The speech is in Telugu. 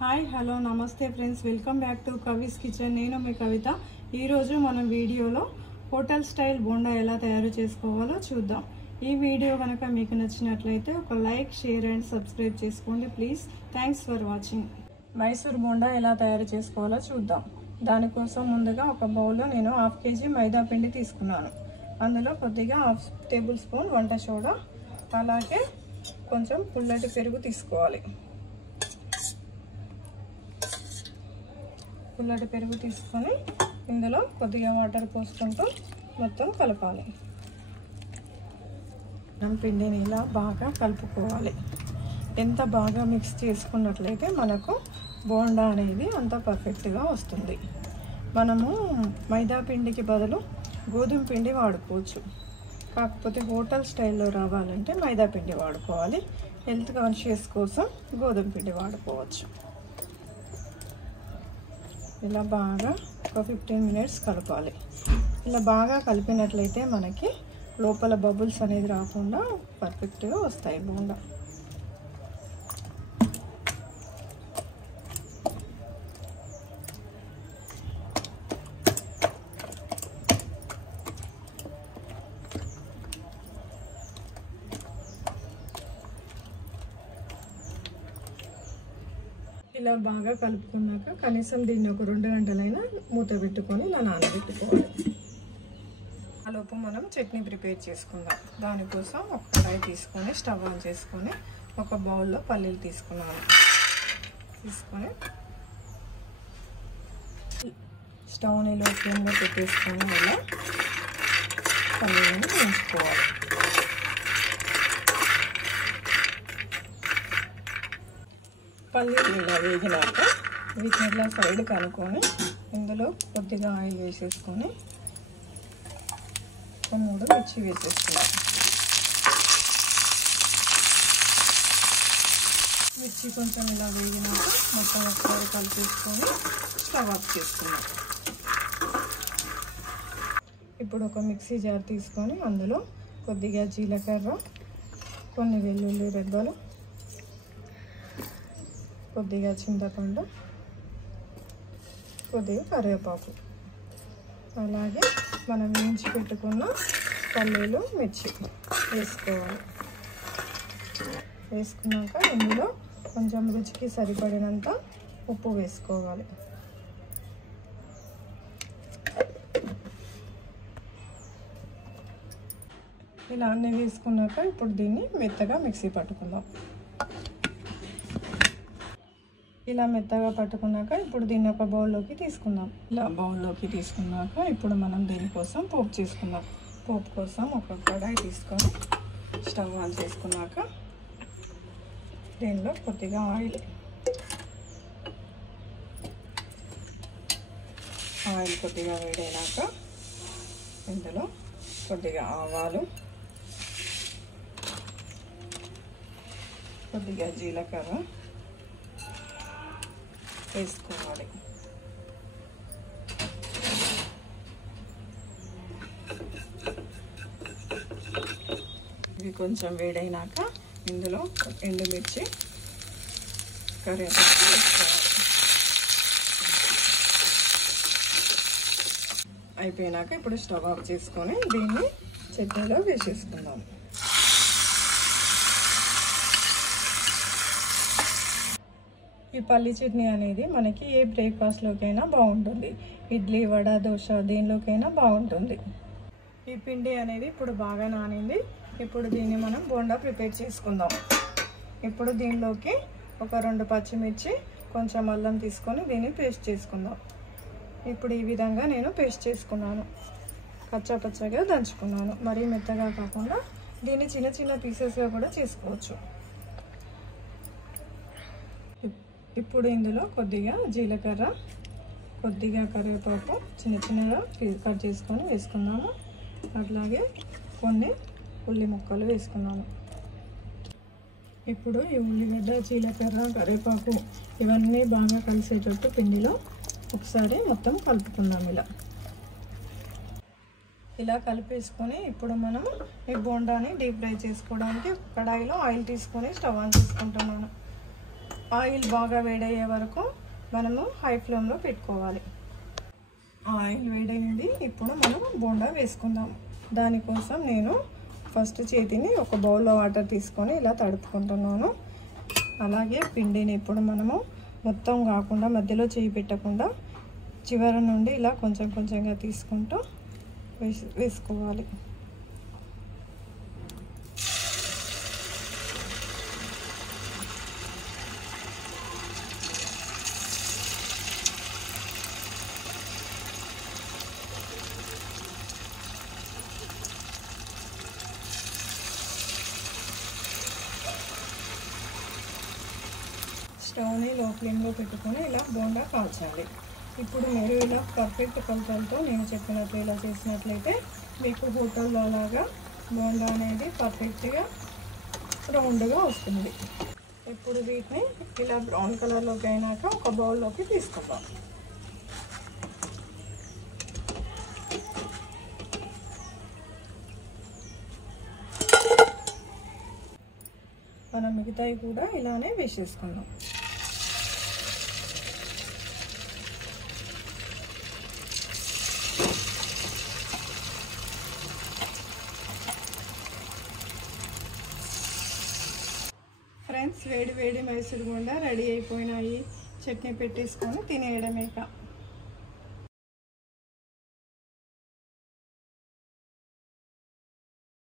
హాయ్ హలో నమస్తే friends, welcome back to కవిస్ kitchen. నేను మీ కవిత. ఈరోజు మనం వీడియోలో హోటల్ స్టైల్ బోండా ఎలా తయారు చేసుకోవాలో చూద్దాం. ఈ వీడియో కనుక మీకు నచ్చినట్లయితే ఒక లైక్, షేర్ అండ్ సబ్స్క్రైబ్ చేసుకోండి please. Thanks for watching. Mysore bonda ఎలా తయారు చేసుకోవాలో చూద్దాం. దానికోసం ముందుగా ఒక బౌల్లో నేను 1/2 kg మైదా పిండి తీసుకున్నాను. అందులో కొద్దిగా 1/2 టేబుల్ స్పూన్ వంట సోడా, అలాగే కొంచెం పుల్లటి పెరుగు తీసుకోవాలి. పుల్లటి పెరుగు తీసుకొని ఇందులో కొద్దిగా వాటర్ పోసుకుంటూ మొత్తం కలపాలి. పిండిని ఇలా బాగా కలుపుకోవాలి. ఎంత బాగా మిక్స్ చేసుకున్నట్లయితే మనకు బోండా అనేది అంత పర్ఫెక్ట్గా వస్తుంది. మనము మైదా పిండికి బదులు గోధుమ పిండి వాడుకోవచ్చు. కాకపోతే హోటల్ స్టైల్లో రావాలంటే మైదా పిండి వాడుకోవాలి. హెల్త్ కాన్షియస్ కోసం గోధుమ పిండి వాడుకోవచ్చు. ఇలా బాగా ఒక 15 minutes కలపాలి. ఇలా బాగా కలిపినట్లయితే మనకి లోపల బబుల్స్ అనేది రాకుండా పర్ఫెక్ట్గా వస్తాయి బోండా. ఇలా బాగా కలుపుకున్నాక కనీసం దీన్ని ఒక 2 గంటలైనా మూత పెట్టుకొని ఇలా నానబెట్టుకోవాలి. ఆలోపు మనం చట్నీ ప్రిపేర్ చేసుకుందాం. దానికోసం ఒక కడాయి తీసుకొని స్టవ్ ఆన్ చేసుకొని ఒక బౌల్లో పల్లీలు తీసుకున్నాను. తీసుకొని స్టవ్ని లో ఫ్లేమ్లో పెట్టేసుకొని ఇలా పల్లీలను వేయించుకోవాలి. పల్లీలు ఇలా వేగినాక వీటిని ఇట్లా సైడ్ కనుక్కొని ఇందులో కొద్దిగా ఆయిల్ వేసేసుకొని ఒక 3 మిర్చి వేసేసుకున్నాం. మిర్చి కొంచెం ఇలా వేగినాక మొత్తం ఒకసారి కలిపేసుకొని స్టవ్ ఆఫ్ చేసుకున్నాం. ఇప్పుడు ఒక మిక్సీ జార్ తీసుకొని అందులో కొద్దిగా జీలకర్ర, కొన్ని వెల్లుల్లి రెబ్బలు, కొద్దిగా చింతపండు, కొద్దిగా కరివేపాకు, అలాగే మనం వేయించి పెట్టుకున్న పల్లీలు, మిర్చి వేసుకోవాలి. వేసుకున్నాక ఇందులో కొంచెం రుచికి సరిపడినంత ఉప్పు వేసుకోవాలి. ఇలా అన్నీ వేసుకున్నాక ఇప్పుడు దీన్ని మెత్తగా మిక్సీ పట్టుకుందాం. ఇలా మెత్తగా పట్టుకున్నాక ఇప్పుడు దీన్ని ఒక బౌల్లోకి తీసుకుందాం. ఇలా బౌల్లోకి తీసుకున్నాక ఇప్పుడు మనం దీనికోసం పోపు చేసుకుందాం. పోపు కోసం ఒక కడాయి తీసుకొని స్టవ్ ఆన్ చేసుకున్నాక దీనిలో కొద్దిగా ఆయిల్ కొద్దిగా వేడైనాక ఇందులో కొద్దిగా ఆవాలు, కొద్దిగా జీలకర్ర వేసుకోవాలి. ఇవి కొంచెం వేడైనాక ఇందులో ఎండుమిర్చి, కరివేపాకు వేసుకోవాలి. అయిపోయినాక ఇప్పుడు స్టవ్ ఆఫ్ చేసుకొని దీన్ని చట్నీలో వేసేసుకుందాం. ఈ పల్లి చట్నీ అనేది మనకి ఏ బ్రేక్ఫాస్ట్లోకైనా బాగుంటుంది. ఇడ్లీ, వడ, దోశ దేనిలోకైనా బాగుంటుంది. ఈ పిండి అనేది ఇప్పుడు బాగా నానింది. ఇప్పుడు దీన్ని మనం బోండా ప్రిపేర్ చేసుకుందాం. ఇప్పుడు దీనిలోకి ఒక 2 పచ్చిమిర్చి, కొంచెం అల్లం తీసుకొని దీన్ని పేస్ట్ చేసుకుందాం. ఇప్పుడు ఈ విధంగా నేను పేస్ట్ చేసుకున్నాను. కచ్చాపచ్చగా దంచుకున్నాను. మరీ మెత్తగా కాకుండా దీన్ని చిన్న చిన్న పీసెస్గా కూడా చేసుకోవచ్చు. ఇప్పుడు ఇందులో కొద్దిగా జీలకర్ర, కొద్దిగా కరివేపాకు చిన్న చిన్నగా కట్ చేసుకొని వేసుకున్నాము. అట్లాగే కొన్ని ఉల్లి ముక్కలు వేసుకున్నాను. ఇప్పుడు ఈ ఉల్లిగడ్డ, జీలకర్ర, కరివేపాకు ఇవన్నీ బాగా కలిసేటట్టు పిండిలో ఒకసారి మొత్తం కలుపుకుందాం. ఇలా కలిపేసుకొని ఇప్పుడు మనం ఈ బోండాని డీప్ ఫ్రై చేసుకోవడానికి కడాయిలో ఆయిల్ తీసుకొని స్టవ్ ఆన్ చేసుకుంటున్నాను. ఆయిల్ బాగా వేడయ్యే వరకు మనము హై ఫ్లేమ్లో పెట్టుకోవాలి. ఆయిల్ వేడైంది. ఇప్పుడు మనం బోండా వేసుకుందాం. దానికోసం నేను ఫస్ట్ చేతిని ఒక బౌల్లో వాటర్ తీసుకొని ఇలా తడుపుకుంటున్నాను. అలాగే పిండిని ఇప్పుడు మనము మొత్తం కాకుండా మధ్యలో చేయి పెట్టకుండా చివరి నుండి ఇలా కొంచెం కొంచెంగా తీసుకుంటూ వేసుకోవాలి. స్టవ్ని లో ఫ్లేమ్లో పెట్టుకొని ఇలా బోండా కాల్చాలి. ఇప్పుడు మీరు ఇలా పర్ఫెక్ట్ కొలతలతో నేను చెప్పినట్లు ఇలా చేసినట్లయితే మీకు హోటల్లో లాగా బోండా అనేది పర్ఫెక్ట్గా రౌండ్గా వస్తుంది. ఇప్పుడు వీటిని ఇలా బ్రౌన్ కలర్లోకి అయినాక ఒక బౌల్లోకి తీసుకుందాం. మనం మిగతాయి కూడా ఇలానే వేసేసుకుందాం. ఫ్రెండ్స్, వేడి వేడి మైసూర్ బోండా రెడీ అయిపోయినాయి. చట్నీ పెట్టేసుకొని తినేయడమేక.